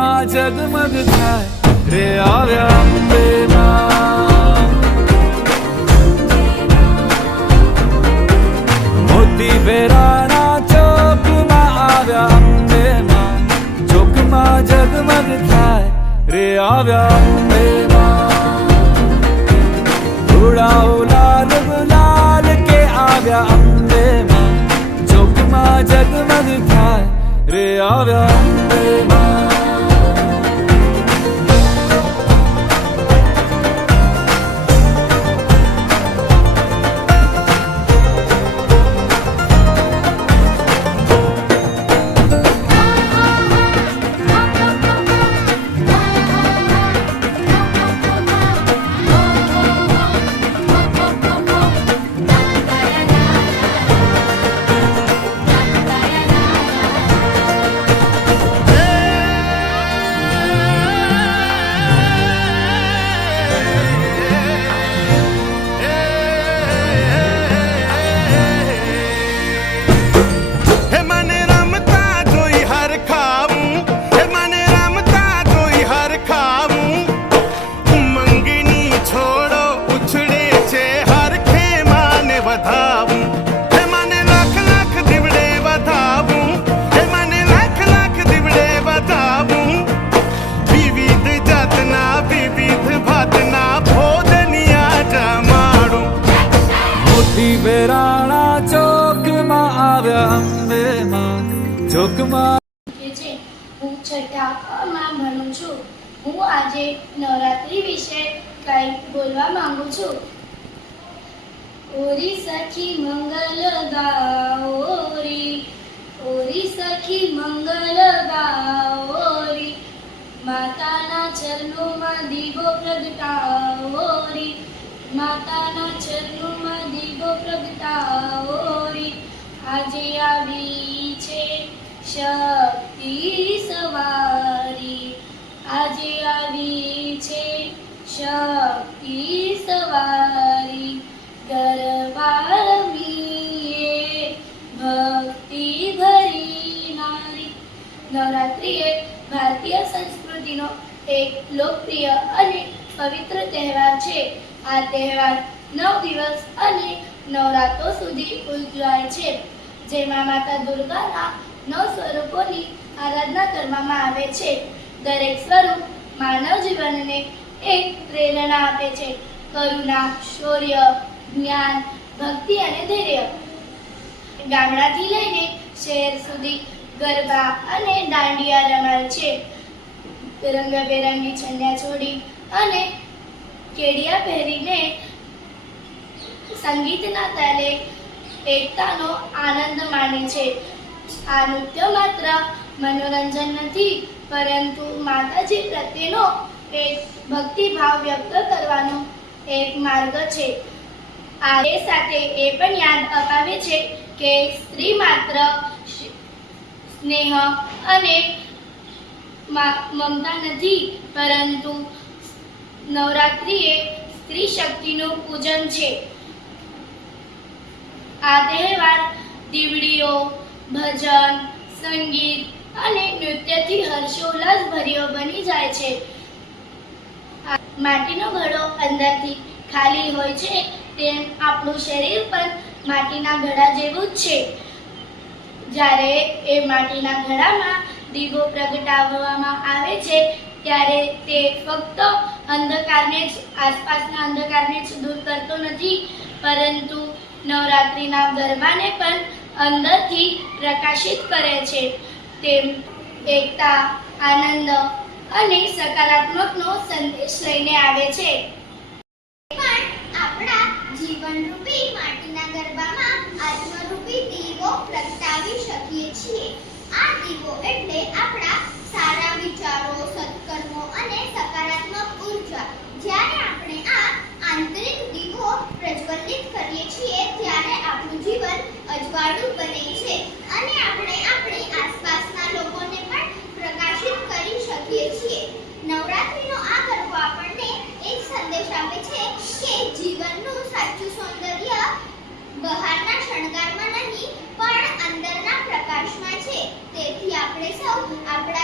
ચોકમાં જગમગ થાય રે આવ્યા અંબે માં મોતી વેરાણા ચોકમાં આવ્યા અંબે માં ચોકમાં જગમગ થાય રે આવ્યા અંબે માં ઉડાઓ લાલ ગુલાલ કે આવ્યા અંબે માં ચોકમાં જગમગ થાય રે આવ્યા અંબે માં વેરાણા ચોકમાં આવ્યા અંબે માં ચોકમાં હું છઠ્ઠામાં ભણું છું. હું આજે નવરાત્રી વિશે કંઈક બોલવા માંગુ છું. ઓરી સખી મંગલ ગાઓરી, ઓરી સખી મંગલ ગાઓરી, માતાના ચરણોમાં દીવો પ્રગટાઓરી, માતાના ચરણોમાં દીવો પ્રગટાઓરી. આજે આવી છે શક્તિ સવારી, આજે આવી છે શક્તિ સવારી. ગરબા રમીએ ભક્તિ ભરી નારી. નવરાત્રિ એ ભારતીય સંસ્કૃતિનો એક લોકપ્રિય અને પવિત્ર તહેવાર છે. આ તહેવાર 9 દિવસ અને નવરાત્રો સુધી ઉજવાય છે, જેમાં માતા દુર્ગાના 9 સ્વરૂપોની આરાધના કરવામાં આવે છે. દરેક સ્વરૂપ માનવ જીવનને એક પ્રેરણા આપે છે. કરુણા, શૌર્ય, જ્ઞાન, ભક્તિ અને ધૈર્ય. ગામડાથી લઈને શહેર સુધી ગરબા અને દાંડિયા રમાય છે. રંગબેરંગી ચણિયા ચોળી અને કેડિયા પહેરીને સંગીતના તાલે એકતાનો આનંદ માણે છે. આ નૃત્ય માત્ર મનોરંજન નથી, પરંતુ માતાજી પ્રત્યેનો એક ભક્તિભાવ વ્યક્ત કરવાનો એક માર્ગ છે. આ સાથે એ પણ યાદ અપાવે છે કે સ્ત્રી માત્ર સ્નેહ અને મમતા નથી, પરંતુ નવરાત્રિ એ સ્ત્રી શક્તિનું પૂજન છે. આ તહેવાર દીવડીઓ, ભજન, સંગીત અને નૃત્યથી હર્ષોલ્લાસ ભર્યો બની જાય છે. માટીનો ઘડો અંદરથી ખાલી હોય છે, તેમ આપણું શરીર પણ માટીના ઘડા જેવું જ છે. જ્યારે એ માટીના ઘડામાં દીવો પ્રગટાવવામાં આવે છે, ત્યારે તે ફક્ત અંધકારને જ આસપાસના અંધકારને જ દૂર કરતો નથી, પરંતુ નવરાત્રિના ગરબાને પણ અંદરથી પ્રકાશિત કરે છે. તે એકતા, આનંદ અને સકારાત્મકનો સંદેશ લઈને આવે છે. પણ આપણા જીવનરૂપી માટીના ગરબામાં આત્મરૂપી દીવો પ્રગટાવી શકીએ છીએ. આ દીવો એટલે આપણા સારા વિચારો, સત્કર્મો અને સકારાત્મક ઉર્જા. જ્યારે આપણે આ આંતરિક દીવો પ્રજ્વલિત કરીએ છીએ, ત્યારે આપણું જીવન અજવાળું બને છે અને આપણે આપણી આસપાસના લોકોને પણ પ્રકાશિત કરી શકીએ છીએ. નવરાત્રિનો આ ગરબો આપણને એક સંદેશ આપે છે કે જીવનનું સાચું સૌંદર્ય બહારના શણગારમાં નહીં, પણ અંદરના પ્રકાશમાં છે. તેથી આપણે સૌ આપણા